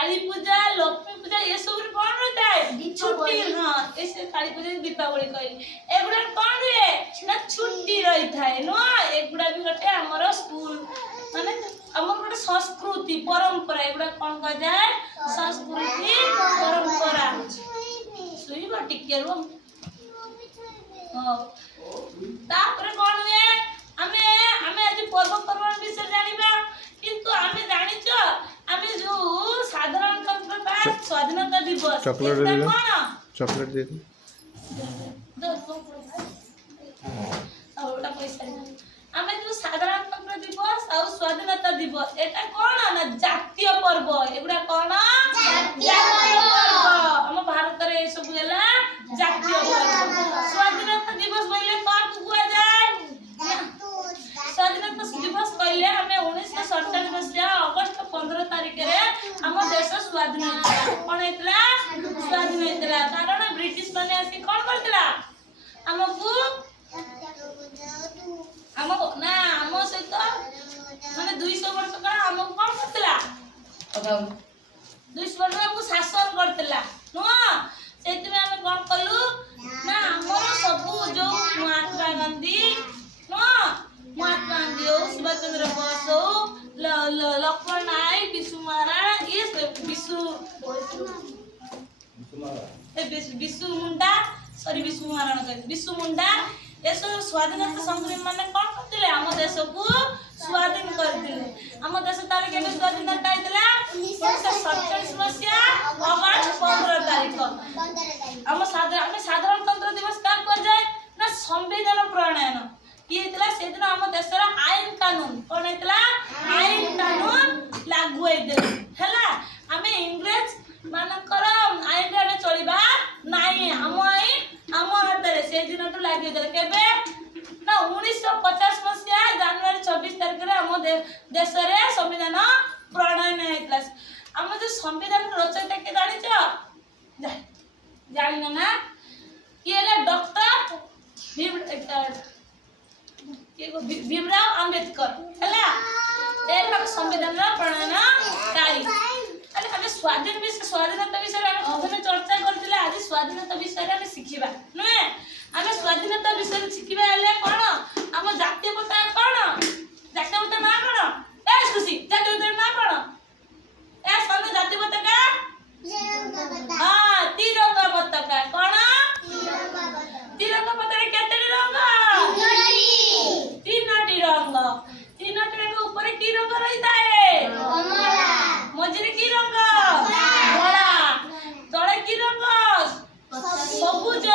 काली पूजा लक्ष्मी पूजा ये सब कौन रहता है छुट्टी। हाँ ऐसे काली पूजा दीपावली कहली एगुड़ा कौन हुए ना छुट्टी रही थाए नो एगुड़ा भी गोटे हमर स्कूल माने हमर गोटे संस्कृति परंपरा एगुड़ा कौन कह जाए संस्कृति परंपरा सुइबा टिके रो। हां तापर कौन हुए हमें हमें आज पर्व पर्व विषय जानिबा किंतु हमें जानि छ हमें जो साधारणतंत्र स्वाधीनता दिवस चॉकलेट दे दे चॉकलेट दे दे और पैसा हमें जो साधारणतंत्र दिवस और स्वाधीनता दिवस एटा कोन ना जातीय पर्व एगुडा कोन जातीय पर्व हम भारत रे सब गेला जातीय पर्व। स्वाधीनता दिवस बोले कौन कुआ जाए स्वाधीनता दिवस कहले हमें 1947 मसीहा अगस्त 15 तारिख रे हम देश स्वाधीन होइतला कोन हेतला स्वाधीन होइतला कारण ब्रिटिश माने आसी कोन करतला हमकु हम ना हम सहित माने 200 वर्ष का हम कोन करतला 200 वर्ष हमकु शासन करतला नो सेति में हम कोन कलु ना हमर सब जो महात्मा गांधी नो महात्मा गांधी हो सुभाष चंद्र बोस हो लक्ष्मण नायक विशु महाराणा ये विशु मुंडा सॉरी विशु महाराणा कह विशु मुंडा ये सब स्वाधीनता संग्राम माने कोन करथिले हम देश को स्वाधीन करथिले हम देश ताले केबे स्वाधीनता आइतला 1947 मसीहा अगस्त 15 तारिख हम साधारणतंत्र दिवस का कर जाए ना संविधान प्रणयन ये इतला सेदिन हम देशरा आईन कानून कोन इतला आईन कानून लागू होइदे हला हमें इंग्लिश मानकर आईन रे चलिबा नाही हम आईन हम हातरे सेदिन तो लागि दे केबे ना 1950 मसीहा जनवरी 24 तारिख रे हम देश रे संविधान प्रणयन हेतला हम जो संविधान रचयिता के जानि छ जानि ना केले डॉक्टर भीमराव अंबेडकर हला एला संविधान प्रणयन कारी अरे हमें स्वाधीनता विषय हम प्रथम चर्चा करथिले आज स्वाधीनता विषय रे हम सिखिबा नहे हमें स्वाधीनता विषय सिखिबा हेले कोन हम जातीय पताका कोन जातीय पताका ना कोन ए खुशी जातीय पताका ना कोन ए सनु जातीय पताका हां तिरंगा पताका कोन तिरंगा पताका केते रंग तीनोटी रंग तीनोटी रंग ऊपर की रंग रहता है कमला मझिरे की रंग धला तळे की रंग सबुज।